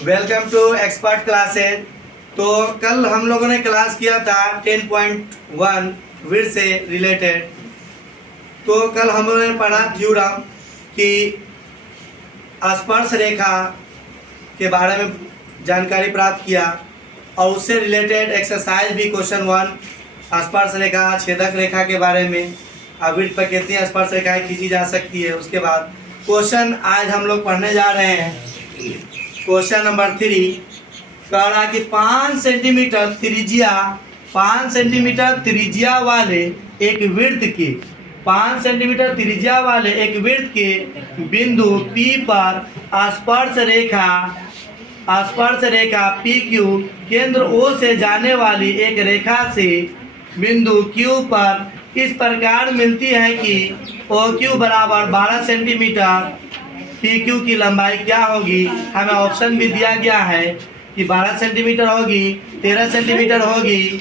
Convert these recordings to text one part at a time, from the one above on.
Welcome to expert classes. तो कल हम लोगों ने क्लास किया था 10.1 विड्थ से रिलेटेड। तो कल हम लोगों ने पढ़ा थ्योरम कि स्पर्श रेखा के बारे में जानकारी प्राप्त किया और उससे रिलेटेड एक्सरसाइज भी क्वेश्चन 1 स्पर्श रेखा छेदक रेखा के बारे में, विड्थ पर कितनी स्पर्श रेखाएं खींची जा सकती है। उसके बाद क्वेश्चन आज हम लोग पढ़ने जा रहे हैं क्वेश्चन नंबर 3। कह रहा कि 5 सेंटीमीटर त्रिज्या वाले एक वृत्त के 5 सेंटीमीटर त्रिज्या वाले एक वृत्त के बिंदु P पर स्पर्श रेखा PQ केंद्र O से जाने वाली एक रेखा से बिंदु Q पर इस प्रकार मिलती है कि OQ बराबर 12 सेंटीमीटर, PQ की लंबाई क्या होगी। हमें ऑप्शन भी दिया गया है कि 12 सेंटीमीटर होगी, 13 सेंटीमीटर होगी,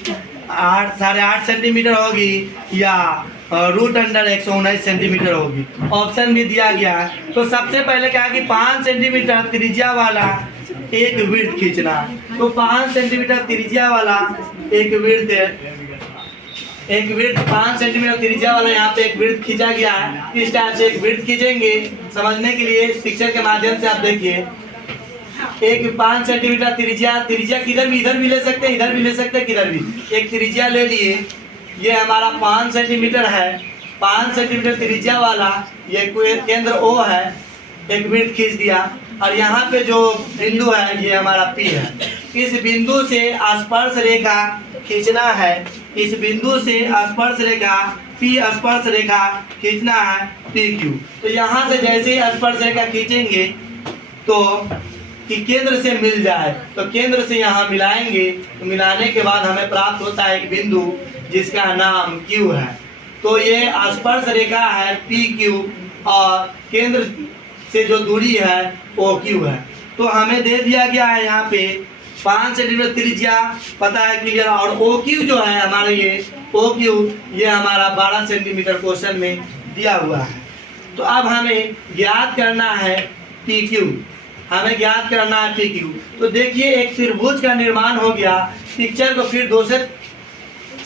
8.5 सेंटीमीटर होगी या √119 सेंटीमीटर होगी। ऑप्शन भी दिया गया है। तो सबसे पहले क्या है कि 5 सेंटीमीटर त्रिज्या वाला एक वृत्त खींचना। तो 5 सेंटीमीटर त्रिज्या वाला एक वृत्त 5 सेंटीमीटर त्रिज्या वाला यहाँ पे एक वृत्त खींचा गया है। इस टाइप से एक वृत्त खींचेंगे। समझने के लिए इस पिक्चर के माध्यम से आप देखिए, एक 5 सेंटीमीटर त्रिज्या किधर भी, इधर भी ले सकते हैं, इधर भी ले सकते हैं, किधर भी। एक त्रिज्या ले लिए, ये हमारा 5 सेंटीमीटर है। 5 सेंटीमीटर त्रिज्या वाला ये केंद्र O है, एक वृत्त खींच दिया। और यहाँ पे जो बिंदु है ये हमारा P है। इस बिंदु से स्पर्श रेखा खींचना है। इस बिंदु से स्पर्श रेखा P स्पर्श रेखा खींचना है PQ। तो यहाँ से जैसे ही स्पर्श रेखा खींचेंगे तो कि केंद्र से मिल जाए, तो केंद्र से यहाँ मिलाएंगे। तो मिलाने के बाद हमें प्राप्त होता है एक बिंदु जिसका नाम Q है। तो ये स्पर्श रेखा है PQ और केंद्र से जो दूरी है OQ है। तो हमें दे दिया गया है यहाँ पे 5 सेंटीमीटर त्रिज्या पता है क्लियर, और OQ जो है हमारा ये OQ ये हमारा 12 सेंटीमीटर क्वेश्चन में दिया हुआ है। तो अब हमें ज्ञात करना है PQ। तो देखिए एक त्रिभुज का निर्माण हो गया। पिक्चर को फिर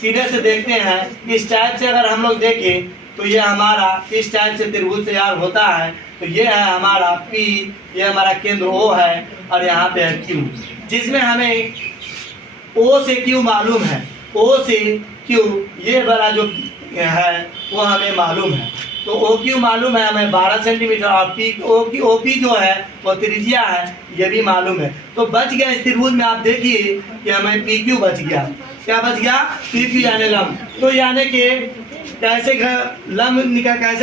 सीधे से देखते हैं। इस टाइप से अगर हम लोग देखें तो ये हमारा इस टाइप से त्रिभुज तैयार होता है। तो ये है हमारा P, ये हमारा केंद्र O है और यहाँ पे है Q, जिसमें हमें O से Q मालूम है। O से Q ये वाला जो है वो हमें मालूम है। तो OQ मालूम है हमें 12 सेंटीमीटर, और OP जो है वो त्रिज्या है, ये भी मालूम है। तो बच गया इस त्रिभुज में। आप देखिए कि हमें PQ बच गया। क्या बच गया? PQ यानी लंब। तो यानी कि कैसे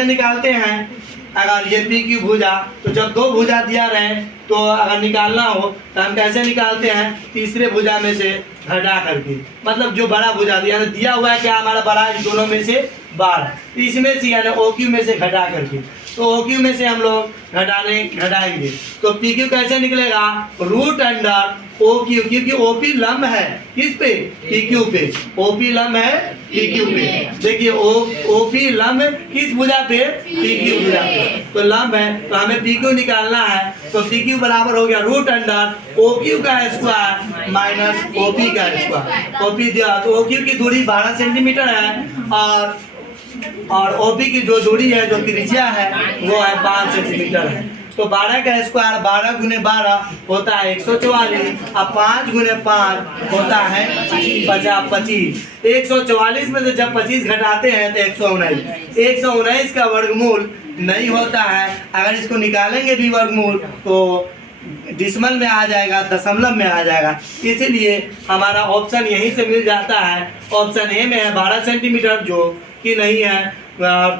निकालते हैं। अगर ये PQ भुजा, तो जब 2 भुजा दिया रहे तो अगर निकालना हो तो हम कैसे निकालते हैं? तीसरे भुजा में से घटा करके, मतलब जो बड़ा भुजा दिया हुआ है क्या हमारा बड़ा है, दोनों में से 12, इसमें से यानी OQ में से घटा करके। तो OQ में से हम लोग घटाएंगे तो PQ कैसे निकलेगा? √OQ, क्योंकि OP लंब है किस पे? PQ पे। OP लंब है PQ पे। देखिए OP लंब किस भुजा पे? PQ भुजा पे। तो लंब है तो हमें PQ निकालना है। तो PQ बराबर हो गया √OQ का स्क्वायर माइनस OP का स्क्वायर। OP दिया तो OQ की दूरी 12 सेंटीमीटर है और OP की जो दूरी है, जो त्रिज्या है वो है 5 सेंटीमीटर है। तो 12 का स्क्वायर 12 गुने 12 होता है 144, अब 5 गुने 5 होता है 25। 144 में से जब 25 घटाते हैं तो 119 का वर्गमूल नहीं होता है। अगर इसको निकालेंगे भी वर्गमूल तो डिसमल में आ जाएगा, दशमलव में आ जाएगा। इसीलिए हमारा ऑप्शन यहीं से मिल जाता है। ऑप्शन ए में है 12 सेंटीमीटर जो कि नहीं है,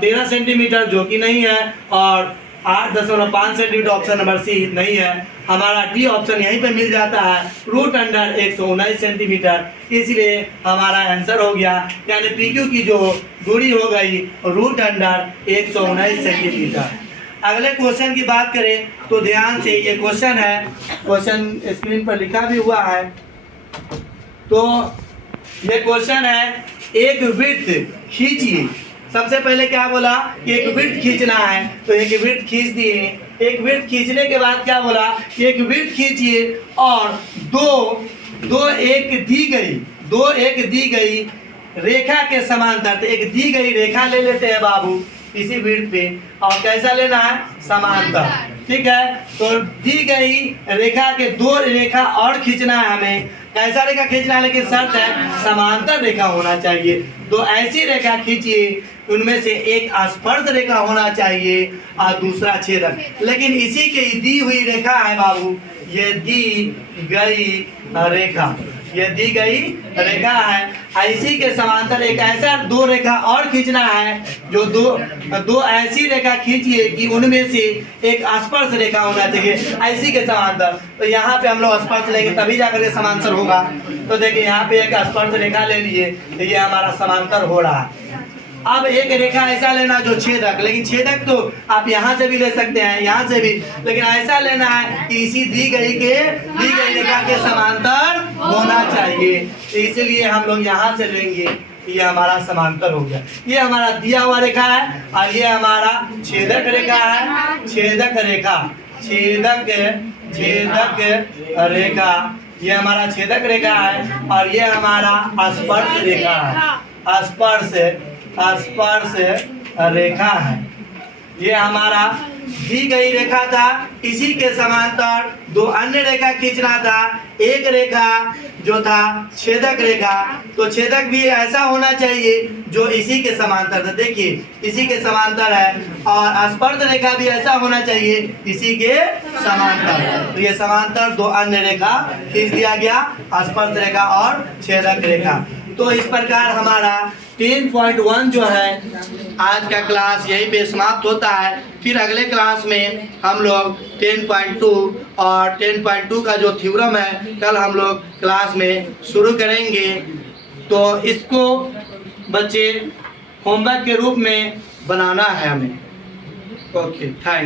13 सेंटीमीटर जो कि नहीं है, और 8.5 सेंटीमीटर ऑप्शन नंबर सी नहीं है। हमारा डी ऑप्शन यहीं पे मिल जाता है √119 सेंटीमीटर। इसलिए हमारा आंसर हो गया, यानी PQ की जो दूरी हो गई √119 सेंटीमीटर। अगले क्वेश्चन की बात करें तो ध्यान से, ये क्वेश्चन है, क्वेश्चन स्क्रीन पर लिखा भी हुआ है। तो ये क्वेश्चन है, एक वृत्त खींचिए सबसे पहले क्या बोला कि एक विड्थ खींचना है, तो एक विड्थ खींच दिए। एक विड्थ खींचने के बाद क्या बोला कि एक विड्थ खींचिए और दो एक दी गई रेखा के समांतर, तो एक दी गई रेखा ले लेते हैं बाबू इसी विड्थ पे, और कैसा लेना है, समांतर। ठीक है, तो दी गई रेखा के दो रेखा और खींचना है हमें। कैसा रेखा खींचना है, लेकिन शर्त है समांतर रेखा होना चाहिए। दो ऐसी रेखा खींचिए, उनमें से एक स्पर्श रेखा होना चाहिए और दूसरा छेदक। लेकिन इसी की दी हुई रेखा है बाबू, ये दी गई रेखा, ये दी गई रेखा है। इसी के समांतर एक ऐसा दो रेखा और खींचना है, जो दो ऐसी रेखा खींचिए कि उनमें से एक स्पर्श रेखा होना चाहिए इसी के समांतर। तो यहाँ पे हम लोग स्पर्श लेंगे तभी जाकर के समांतर होगा। तो देखिए यहाँ पे एक स्पर्श रेखा ले लिए, तो ये हमारा समांतर हो रहा है। अब एक रेखा ऐसा लेना जो छेदक, लेकिन छेदक तो आप यहाँ से भी ले सकते हैं, यहाँ से भी, लेकिन ऐसा लेना है कि इसी दी गई रेखा के समांतर होना चाहिए। तो इसलिए हम लोग यहाँ से लेंगे, ये हमारा समांतर हो गया। ये हमारा दिया हुआ रेखा है और ये हमारा छेदक रेखा है। छेदक रेखा, ये हमारा छेदक रेखा है और ये हमारा स्पर्श रेखा है। स्पर्श रेखा है। ये हमारा दी गई रेखा था, इसी के समांतर दो अन्य रेखा खींचना था। एक रेखा जो था छेदक रेखा, तो छेदक भी ऐसा होना चाहिए जो इसी के समांतर था। देखिए इसी के समांतर है, और स्पर्श रेखा भी ऐसा होना चाहिए इसी के समांतर। तो ये समांतर दो अन्य रेखा खींच दिया गया, स्पर्श रेखा और छेदक रेखा। तो इस प्रकार हमारा 10.1 जो है आज का क्लास यहीं पे समाप्त होता है। फिर अगले क्लास में हम लोग 10.2 और 10.2 का जो थ्योरम है कल हम लोग क्लास में शुरू करेंगे। तो इसको बच्चे होमवर्क के रूप में बनाना है हमें। Okay, thank